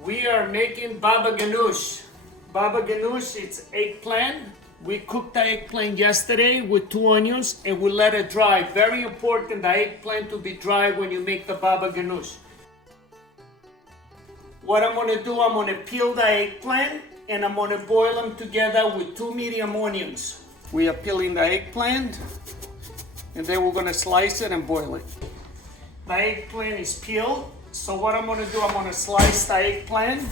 We are making Baba Ganoush. Baba Ganoush, it's eggplant. We cooked the eggplant yesterday with 2 onions and we let it dry. Very important, the eggplant to be dry when you make the Baba Ganoush. What I'm gonna do, I'm gonna peel the eggplant and I'm gonna boil them together with 2 medium onions. We are peeling the eggplant and then we're gonna slice it and boil it. The eggplant is peeled, so what I'm gonna do, I'm gonna slice the eggplant.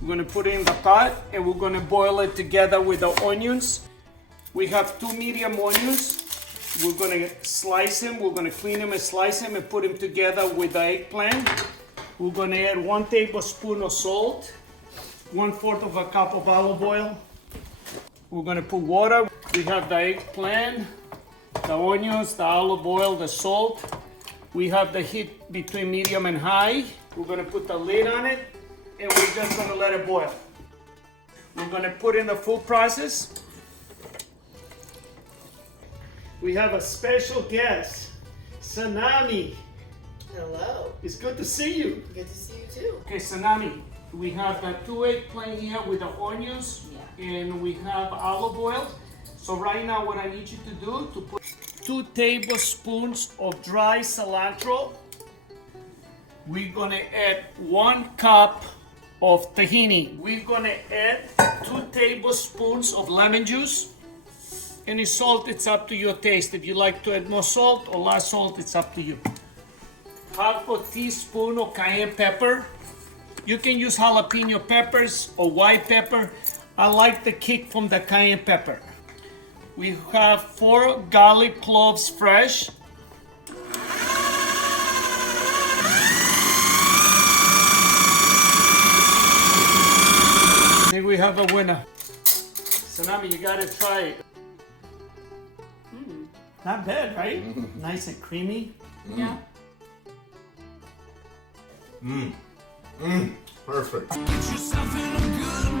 We're gonna put it in the pot and we're gonna boil it together with the onions. We have 2 medium onions. We're gonna slice them, we're gonna clean them and slice them and put them together with the eggplant. We're gonna add 1 tablespoon of salt, 1/4 of a cup of olive oil. We're gonna put water. We have the eggplant, the onions, the olive oil, the salt. We have the heat between medium and high. We're gonna put the lid on it and we're just gonna let it boil. We're gonna put in the food process. We have a special guest, Sanami. Hello. It's good to see you. Good to see you too. Okay, Sanami, we have the 2 eggplant here with the onions, and we have olive oil. So right now what I need you to do, to put 2 tablespoons of dry cilantro. We're gonna add 1 cup of tahini. We're gonna add 2 tablespoons of lemon juice. Any salt, it's up to your taste. If you like to add more salt or less salt, it's up to you. 1/2 teaspoon of cayenne pepper. You can use jalapeno peppers or white pepper. I like the kick from the cayenne pepper. We have 4 garlic cloves fresh. I think we have a winner. Sanami, you gotta try it. Not bad, right? Nice and creamy. Yeah. Perfect. Get yourself in a good